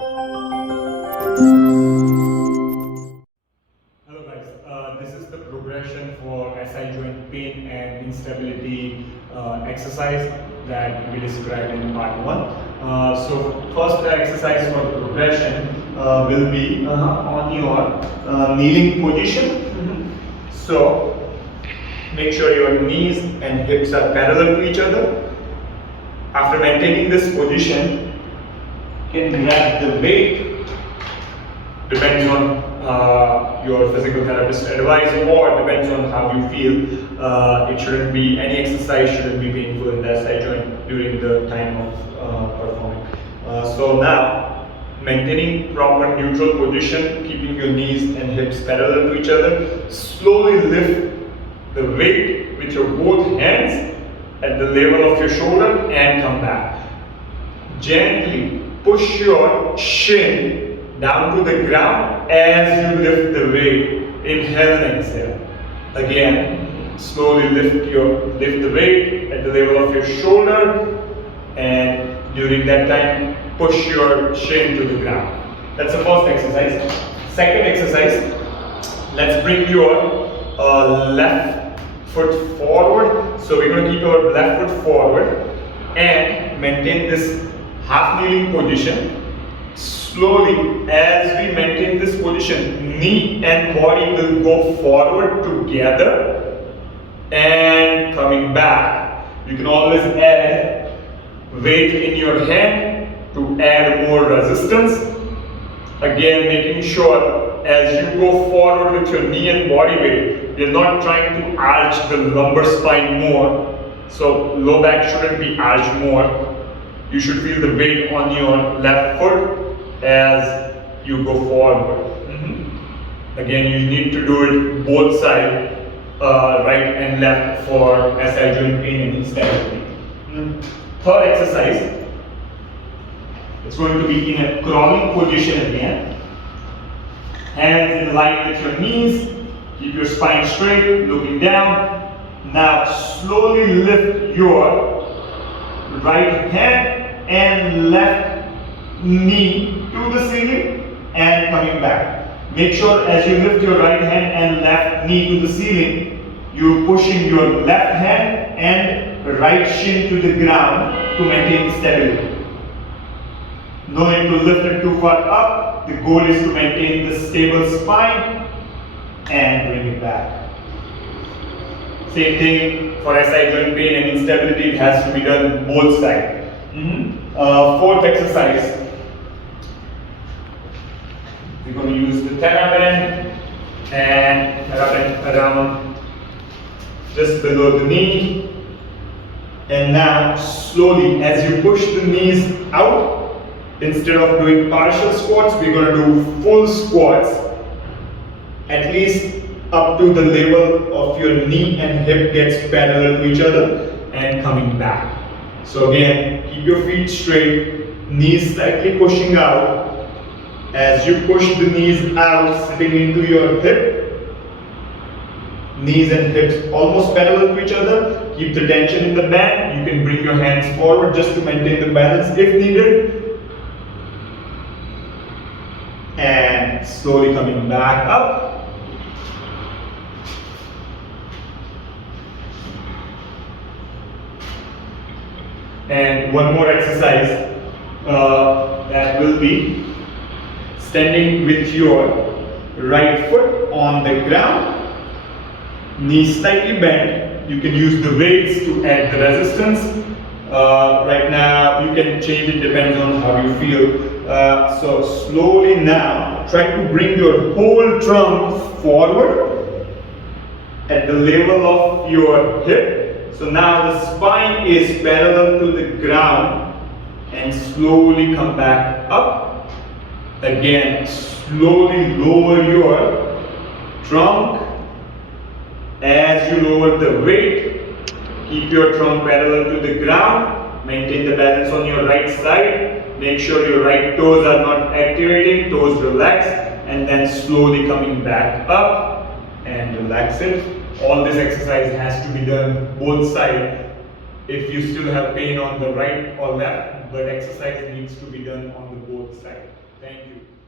Hello guys, this is the progression for SI joint pain and instability exercise that we described in part 1. So first exercise for the progression will be on your kneeling position. So make sure your knees and hips are parallel to each other. After maintaining this position, you can grab the weight, depends on your physical therapist advice, or depends on how you feel. It shouldn't be, any exercise shouldn't be painful in the SI joint during the time of performing. So now, maintaining proper neutral position, keeping your knees and hips parallel to each other, slowly lift the weight with your both hands at the level of your shoulder and come back. Gently push your shin down to the ground as you lift the weight. Inhale and exhale. Again, slowly lift the weight at the level of your shoulder, and during that time, push your shin to the ground. That's the first exercise. Second exercise, let's bring your left foot forward. So we're going to keep our left foot forward and maintain this half kneeling position. Slowly, as we maintain this position, knee and body will go forward together and coming back. You can always add weight in your hand to add more resistance. Again, making sure as you go forward with your knee and body weight, you're not trying to arch the lumbar spine more. So low back shouldn't be arched more. You should feel the weight on your left foot as you go forward. Again, you need to do it both sides, right and left, for SI joint pain and instability. Third exercise, it's going to be in a crawling position again. Hands in line with your knees, keep your spine straight, looking down. Now slowly lift your right hand and left knee to the ceiling and coming back. Make sure as you lift your right hand and left knee to the ceiling, you're pushing your left hand and right shin to the ground to maintain stability. No need to lift it too far up. The goal is to maintain the stable spine and bring it back. Same thing for SI joint pain and instability, it has to be done both sides. Fourth exercise, we're going to use the TheraBand and TheraBand around just below the knee. And now slowly, as you push the knees out, instead of doing partial squats, we're going to do full squats, at least up to the level of your knee and hip gets parallel to each other and coming back. So again, keep your feet straight, knees slightly pushing out. As you push the knees out, sitting into your hip, knees and hips almost parallel to each other. Keep the tension in the band. You can bring your hands forward just to maintain the balance if needed. And slowly coming back up. And one more exercise that will be standing with your right foot on the ground, knees slightly bent. You can use the weights to add the resistance. Right now, you can change it, depends on how you feel. So slowly now, try to bring your whole trunk forward at the level of your hip. So now the spine is parallel to the ground, and slowly come back up. Again, slowly lower your trunk. As you lower the weight, keep your trunk parallel to the ground. Maintain the balance on your right side. Make sure your right toes are not activating, toes relax, and then slowly coming back up and relax it. All this exercise has to be done both sides. If you still have pain on the right or left, but exercise needs to be done on the both sides. Thank you.